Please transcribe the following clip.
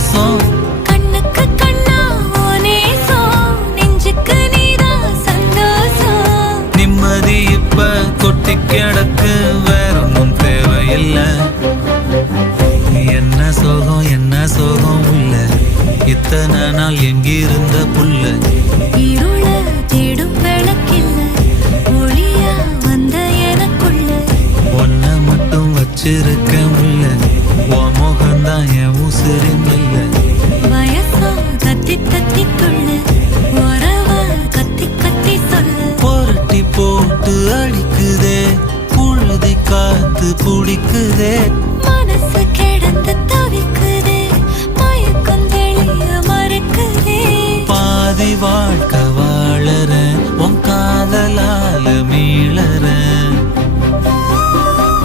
சந்தோஷம். கண்ணுக்கு கண்ணா நேசம், நெஞ்சுக்கு நீதான் சந்தோஷம். நிம்மதி இப்ப கொட்டி கிடக்கு, வேற ஒன்றும் தேவையில்லை. என்ன சோகம் என்ன சோகம் உள்ள, இத்தனை நாள் எங்கிருந்த புல்ல. இருள தேடும் விளக்கில்ல, ஒளியா வந்த எனக்குள்ள. ஒன்ன மட்டும் வச்சிருக்க முல்ல, உன் முகம்தான் என் உசிரின் இல்ல. வயசா தத்தி தத்தி துள்ள, உறவா கத்தி கத்தி சொல்ல. புரட்டி போட்டு அடிக்குதே, புழுதி காத்து பிடிக்குதே. மனசு கிடந்து தவிக்குதே, மயக்கம் தெளிய மறுக்குதே. பாதி வாழ்க்கை வாழற, உன் காதலால மீளற.